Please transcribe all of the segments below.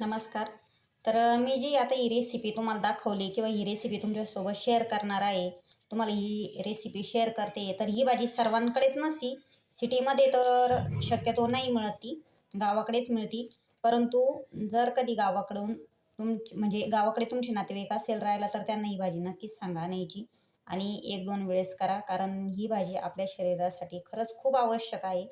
नमस्कार. तर मी जी आता ही रेसिपी तुम्हाला दाखवली किंवा ही रेसिपी तुमच्यासोबत शेअर करणार आहे तुम्हाला ही रेसिपी शेअर करते तर ही भाजी सर्वांकडेच नसती. सिटीमध्ये तर शक्यतो नाही मिळत ती गावाकडेच मिळती. परंतु जर कधी गावाकडून तुम म्हणजे गावाकडे तुमचे नातेवाईक असेल राहायला तर त्यांना ही भाजी नक्कीच सांगा न्यायची. आणि एक दोन वेळेस करा कारण ही भाजी आपल्या शरीरासाठी खरंच खूप आवश्यक आहे.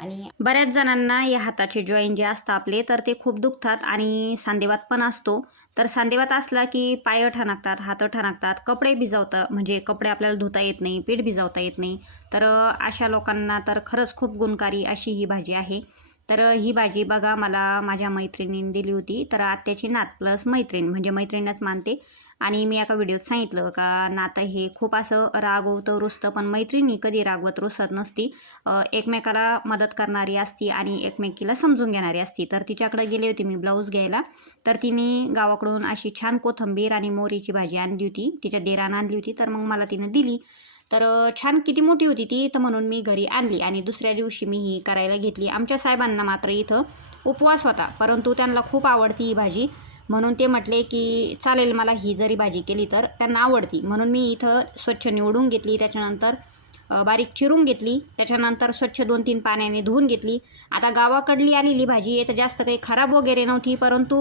आणि बऱ्याच जणांना या हाताचे जॉईन जे असतात आपले तर ते खूप दुखतात आणि सांदेवात पण असतो. तर सांदेवात असला की पाय ठणकतात हात ठणकतात कपडे भिजवतात म्हणजे कपडे आपल्याला धुता येत नाही पीठ भिजवता येत नाही. तर अशा लोकांना तर खरंच खूप गुणकारी अशी ही भाजी आहे. तर ही भाजी बघा मला माझ्या मैत्रिणीने दिली होती. तर आत्याची नात प्लस मैत्रीण म्हणजे मैत्रिणीच मानते. आणि मी एका व्हिडिओत सांगितलं का नातं हे खूप असं रागवतं रुसतं पण मैत्रिणी कधी रागवत रुसत नसती. एकमेकाला मदत करणारी असती आणि एकमेकीला समजून घेणारी असती. तर तिच्याकडे गेले होते मी ब्लाऊज घ्यायला. तर तिने गावाकडून अशी छान कोथंबीर आणि मोरीची भाजी आणली होती. तिच्या देरानं आणली होती. तर मग मला तिनं दिली. तर छान किती मोठी होती ती तर म्हणून मी घरी आणली. आणि दुसऱ्या दिवशी मी ही करायला घेतली. आमच्या साहेबांना मात्र इथं उपवास होता. परंतु त्यांना खूप आवडती ही भाजी. म्हणून ते म्हटले की चालेल मला ही जरी भाजी केली तर त्यांना आवडती. म्हणून मी इथं स्वच्छ निवडून घेतली. त्याच्यानंतर बारीक चिरून घेतली. त्याच्यानंतर स्वच्छ दोन तीन पाण्याने धुवून घेतली. आता गावाकडली आलेली भाजी आहे तर जास्त काही खराब वगैरे नव्हती परंतु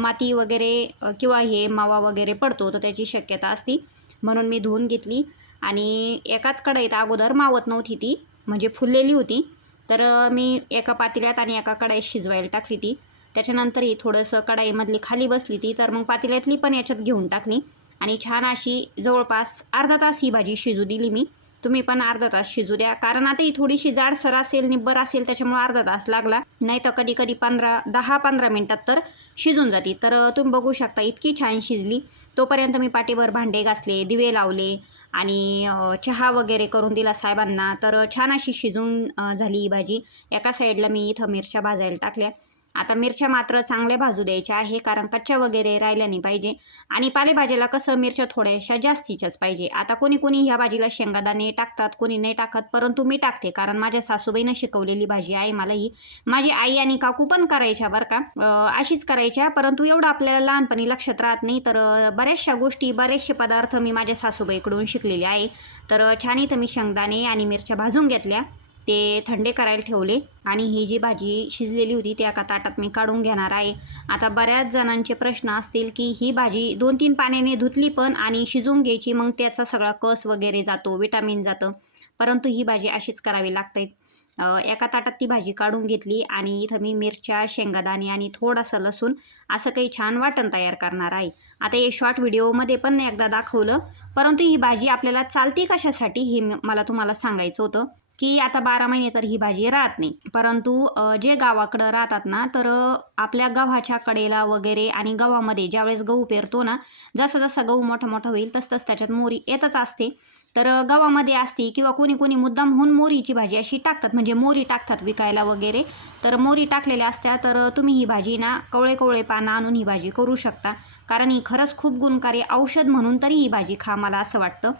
माती वगैरे किंवा हे मावा वगैरे पडतो तर त्याची शक्यता असती. म्हणून मी धुवून घेतली. आणि एकाच कढईत अगोदर मावत नव्हती ती म्हणजे फुललेली होती. तर मी एका पातेल्यात आणि एका कढईत शिजवायला टाकली ती. त्याच्यानंतर ही थोडंसं कढाईमधली खाली बसली ती तर मग पातेल्यातली पण याच्यात घेऊन टाकली. आणि छान अशी जवळपास अर्धा तास ही भाजी शिजू दिली मी. तुम्ही पण अर्धा तास शिजू द्या. कारण आता ही थोडीशी जाडसर असेल निब्बर असेल त्याच्यामुळे अर्धा तास लागला. नाही तर कधी कधी पंधरा दहा पंधरा मिनटात तर शिजून जाते. तर तुम्ही बघू शकता इतकी छान शिजली. तोपर्यंत मी पाठीवर भांडे घासले दिवे लावले आणि चहा वगैरे करून दिला साहेबांना. तर छान अशी शिजून झाली ही भाजी. एका साईडला मी इथं मिरच्या भाजायला टाकल्या. आता मिरच्या मात्र चांगल्या भाजू द्यायच्या आहे कारण कच्च्या वगैरे राहिल्या नाही पाहिजे. आणि पालेभाजीला कसं मिरच्या थोड्याशा जास्तीच्याच पाहिजे. आता कोणी कोणी ह्या भाजीला शेंगादाणे टाकतात कोणी नाही टाकत परंतु मी टाकते कारण माझ्या सासूबाईनं शिकवलेली भाजी आहे मला ही माझी आई आणि काकू पण करायच्या बरं का. अशीच करायच्या परंतु एवढं आपल्याला लहानपणी लक्षात राहत नाही तर बऱ्याचशा गोष्टी बरेचसे पदार्थ मी माझ्या सासूबाईकडून शिकलेले आहे. तर छान इथं मी शेंगदाणे आणि मिरच्या भाजून घेतल्या. ते थंडे करायला ठेवले आणि ही जी भाजी शिजलेली होती ती एका ताटात मी काढून घेणार आहे. आता बऱ्याच जणांचे प्रश्न असतील की ही भाजी दोन तीन पाण्याने धुतली पण आणि शिजवून घ्यायची मग त्याचा सगळा कस वगैरे जातो विटामिन जातं. परंतु ही भाजी अशीच करावी लागते. एका ताटात ती भाजी काढून घेतली आणि इथं मी मिरच्या शेंगादाणे आणि थोडंसं लसूण असं काही छान वाटण तयार करणार आहे. आता हे शॉर्ट व्हिडिओमध्ये पण एकदा दाखवलं. परंतु ही भाजी आपल्याला चालते कशासाठी हे मला तुम्हाला सांगायचं होतं. की आता बारा महिने तर ही भाजी राहत नाही. परंतु जे गावाकडं राहतात ना तर आपल्या गव्हाच्या कडेला वगैरे आणि गव्हामध्ये ज्यावेळेस गहू पेरतो ना जसं जसं गहू मोठा मोठा होईल तस तस त्याच्यात मोरी येतच असते. तर गव्हामध्ये असते किंवा कोणी कोणी मुद्दामहून मोरीची भाजी अशी टाकतात म्हणजे मोरी टाकतात विकायला वगैरे. तर मोरी टाकलेल्या असत्या तर तुम्ही ही भाजी ना कवळे कवळे पानं आणून ही भाजी करू शकता. कारण ही खरंच खूप गुणकारी औषध म्हणून तरी ही भाजी खा मला असं वाटतं.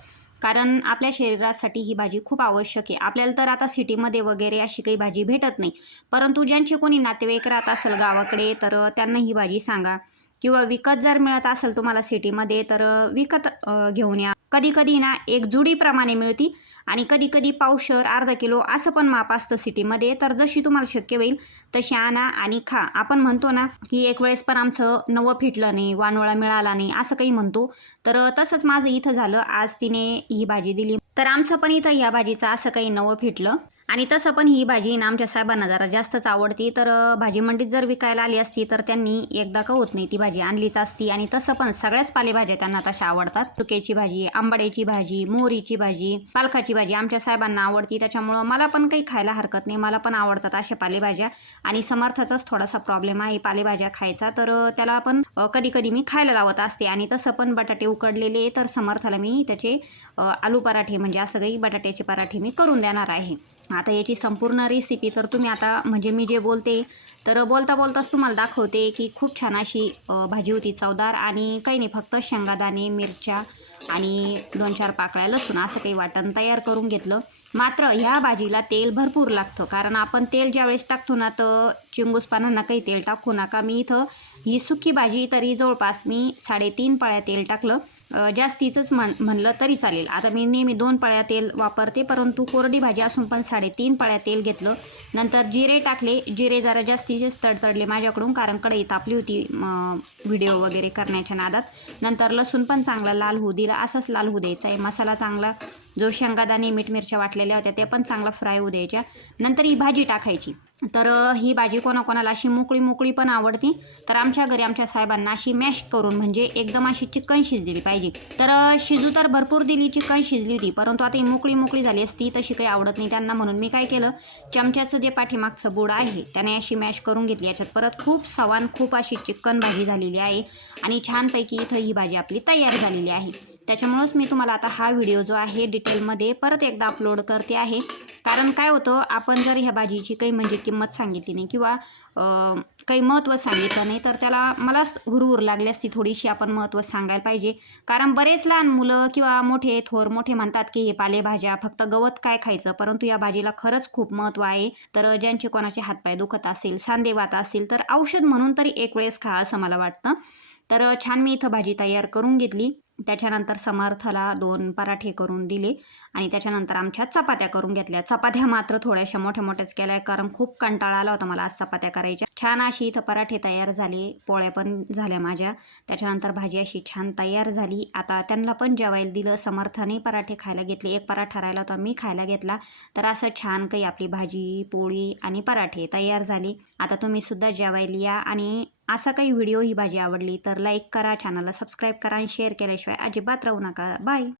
कारण आपल्या शरीरासाठी ही भाजी खूप आवश्यक आहे. आपल्याला तर आता सिटीमध्ये वगैरे अशी काही भाजी भेटत नाही. परंतु ज्यांचे कोणी नातेवाईक राहत असेल गावाकडे तर त्यांना ही भाजी सांगा. किंवा विकत जर मिळत असेल तुम्हाला सिटीमध्ये तर विकत घेऊन या. कधी कधी ना एक जुडीप्रमाणे मिळती आणि कधी कधी पावशर अर्धा किलो असं पण माप असतं सिटीमध्ये. तर जशी तुम्हाला शक्य होईल तशी आणा आणि खा. आपण म्हणतो ना की एक वेळेस पण आमचं नवं फिटलं नाही वानोळा मिळाला नाही असं काही म्हणतो. तर तसंच माझं इथं झालं. आज तिने ही भाजी दिली. तर आमचं पण इथं ह्या भाजीचं असं काही नवं फिटलं. आणि तसं पण ही भाजी ना आमच्या साहेबांना जरा जास्तच आवडती. तर भाजी मंडीत जर विकायला आली असती तर त्यांनी एकदा का होत नाही ती भाजी आणलीच असती. आणि तसं पण सगळ्याच पालेभाज्या त्यांना तशा आवडतात. चुक्याची भाजी आंबाड्याची भाजी मोहरीची भाजी पालकाची भाजी आमच्या साहेबांना आवडती. त्याच्यामुळं मला पण काही खायला हरकत नाही. मला पण आवडतात अशा पालेभाज्या. आणि समर्थाचाच थोडासा प्रॉब्लेम आहे पालेभाज्या खायचा. तर त्याला पण कधी कधी मी खायला लावत असते. आणि तसं पण बटाटे उकडलेले तर समर्थाला मी त्याचे आलू पराठे म्हणजे असं काही बटाट्याचे पराठे मी करून देणार आहे. आता याची संपूर्ण रेसिपी तर तुम्ही आता म्हणजे मी जे बोलते तर बोलता बोलताच तुम्हाला दाखवते की खूप छान अशी भाजी होती चवदार आणि काही नाही फक्त शेंगादाणे मिरच्या आणि दोन चार पाकळ्या लसूण असं काही वाटण तयार करून घेतलं. मात्र ह्या भाजीला तेल भरपूर लागतं कारण आपण तेल ज्यावेळेस टाकतो ना तर चिंगूसपानांना काही तेल टाकू नका. मी इथं ही सुकी भाजी तरी जवळपास मी साडेतीन पाळ्या तेल टाकलं. जास्तीचंच म्हण म्हणलं तरी चालेल. आता मी नेहमी दोन पळ्या तेल वापरते परंतु कोरडी भाजी असून पण साडेतीन पळ्या तेल घेतलं. नंतर जिरे टाकले. जिरे जरा जास्तीचेच तडतडले माझ्याकडून कारण कढई तापली होती व्हिडिओ वगैरे करण्याच्या नादात. नंतर लसूण पण चांगला लाल होऊ दिला. असंच लाल होऊ द्यायचा आहे. मसाला चांगला जो शेंगादाणे मीठ मिरच्या वाटलेल्या होत्या ते पण चांगला फ्राय होऊ द्यायच्या. नंतर ही भाजी टाकायची. तर ही भाजी कोणाकोणाला अशी मोकळी मोकळी पण आवडती. तर आमच्या घरी आमच्या साहेबांना अशी मॅश करून म्हणजे एकदम अशी चिकन शिजलेली पाहिजे. तर शिजू तर भरपूर दिली चिकन शिजली होती. परंतु आता ही मोकळी मोकळी झाली असती तशी काही आवडत नाही त्यांना म्हणून मी काय केलं चमच्याचं जे पाठीमागचं बुड आहे त्याने अशी मॅश करून घेतली. याच्यात परत खूप सवान खूप अशी चिकन भाजी झालेली आहे आणि छानपैकी इथं ही भाजी आपली तयार झालेली आहे. त्याच्यामुळंच मी तुम्हाला आता हा व्हिडिओ जो आहे डिटेलमध्ये परत एकदा अपलोड करते आहे. कारण काय होतं आपण जर ह्या भाजीची काही म्हणजे किंमत सांगितली नाही किंवा काही महत्त्व सांगितलं नाही तर त्याला मलाच हुरहुर लागली असती थोडीशी आपण महत्त्व सांगायला पाहिजे. कारण बरेच लहान मुलं किंवा मोठे थोर मोठे म्हणतात की हे पालेभाज्या फक्त गवत काय खायचं? परंतु या भाजीला खरंच खूप महत्त्व आहे. तर ज्यांचे कोणाचे हातपाय दुखत असेल सांधेवात असेल तर औषध म्हणून तरी एक वेळेस खा असं मला वाटतं. तर छान मी इथं भाजी तयार करून घेतली. त्याच्यानंतर समर्थला दोन पराठे करून दिले आणि त्याच्यानंतर आमच्या चपात्या करून घेतल्या. चपात्या मात्र थोड्याशा मोठ्या मोठ्याच केल्या कारण खूप कंटाळा आला होता मला आज चपात्या करायच्या. छान अशी इथं पराठे तयार झाले पोळ्या पण झाल्या माझ्या. त्याच्यानंतर भाजी अशी छान तयार झाली. आता त्यांना पण जेवायला दिलं समर्थाने पराठे खायला घेतले. एक पराठा राहिला होता मी खायला घेतला. तर असं छान काही आपली भाजी पोळी आणि पराठे तयार झाली. आता तुम्ही सुद्धा जेवायला या आणि असा काही व्हिडिओ ही भाजी आवडली तर लाईक करा चॅनलला सबस्क्राईब करा आणि शेअर केल्याशिवाय अजिबात राहू नका. बाय